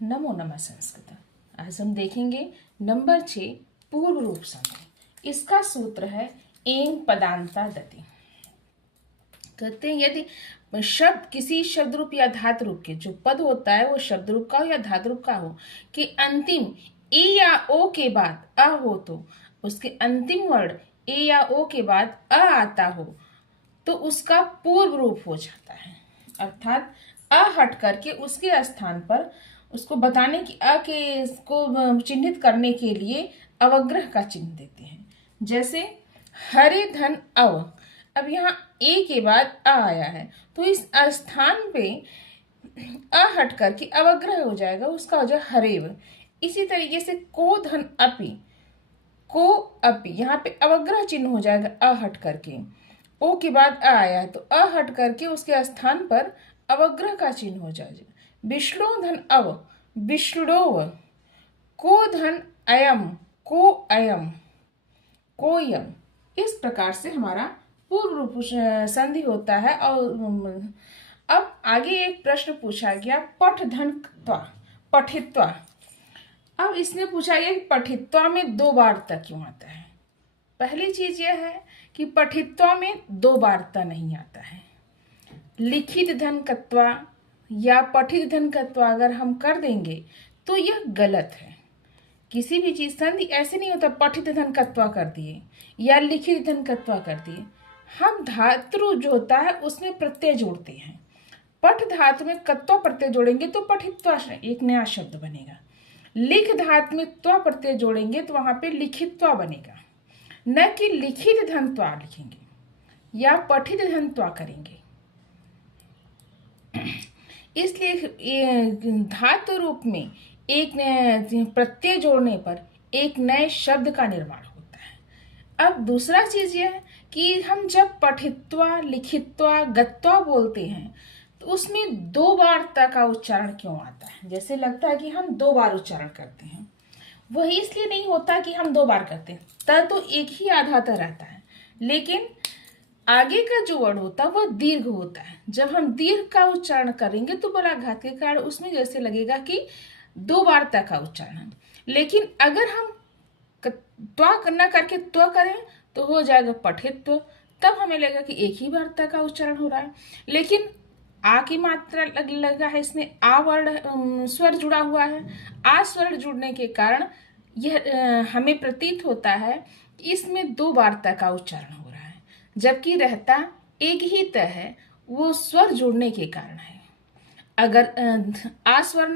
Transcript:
नमो नमः संस्कृत। आज हम देखेंगे नंबर 6 पूर्व रूप संधि। इसका सूत्र है एम पदांता दति। कहते हैं यदि शब्द किसी शब्द रूप या धातु रूप के जो पद होता है वो शब्द रूप का हो या धातु रूप का हो कि अंतिम ए या ओ के बाद अ हो तो उसके अंतिम वर्ड ए या ओ के बाद अ आता हो तो उसका पूर्व रूप हो जाता है। अर्थात अ हट करके उसके स्थान पर उसको बताने की अ के इसको चिन्हित करने के लिए अवग्रह का चिन्ह देते हैं। जैसे हरे धन अव, अब यहाँ ए के बाद अ आया है तो इस स्थान पे अ हट करके अवग्रह हो जाएगा, उसका हो जाए हरेव। इसी तरीके से को धन अपि, को अपि, यहाँ पे अवग्रह चिन्ह हो जाएगा अ हट करके। ओ के बाद अ आया है तो अ हट करके उसके स्थान पर अवग्रह का चिन्ह हो जाएगा। विष्णु धन अव, विष्णुव। को धन अयम, को अयम, कोयम। इस प्रकार से हमारा पूर्व रूप संधि होता है। और अब आगे एक प्रश्न पूछा गया पठ धन त्वा, पठित्वा। अब इसने पूछा गया कि पठित्वा में दो बार तक क्यों आता है। पहली चीज यह है कि पठित्वा में दो बार तक नहीं आता है। लिखित धन कत्वा या पठित धन कत्वा अगर हम कर देंगे तो यह गलत है। किसी भी चीज संधि ऐसे नहीं होता पठित धन कत्वा कर दिए या लिखित धन कत्वा कर दिए। हम धातु जो होता है उसमें प्रत्यय जोड़ते हैं। पठ धातु में कत्वा प्रत्यय जोड़ेंगे तो पठित्वा एक नया शब्द बनेगा। लिख धातु में त्वा प्रत्यय जोड़ेंगे तो वहां पे लिखित्वा बनेगा, न कि लिखित धनत्वा लिखेंगे या पठित धनत्वा करेंगे। इसलिए धातु रूप में एक प्रत्यय जोड़ने पर एक नए शब्द का निर्माण होता है। अब दूसरा चीज यह है कि हम जब पठित्वा, लिखित्वा, गत्वा बोलते हैं तो उसमें दो बार त का उच्चारण क्यों आता है। जैसे लगता है कि हम दो बार उच्चारण करते हैं, वही इसलिए नहीं होता कि हम दो बार करते हैं। त तो एक ही आधा त रहता है, लेकिन आगे का जो वर्ड होता है वह दीर्घ होता है। जब हम दीर्घ का उच्चारण करेंगे तो बड़ा घात के कारण उसमें जैसे लगेगा कि दो बार तक का उच्चारण है। लेकिन अगर हम त्वा करना करके त्व करें तो हो जाएगा पठित्व, तब हमें लगेगा कि एक ही बार तक का उच्चारण हो रहा है। लेकिन आ की मात्रा लगा है, इसमें आ वर्ण स्वर जुड़ा हुआ है। आ स्वर जुड़ने के कारण यह हमें प्रतीत होता है कि इसमें दो बार तक का उच्चारण हो रहा है, जबकि रहता एक ही त है। वो स्वर जुड़ने के कारण है। अगर आ स्वर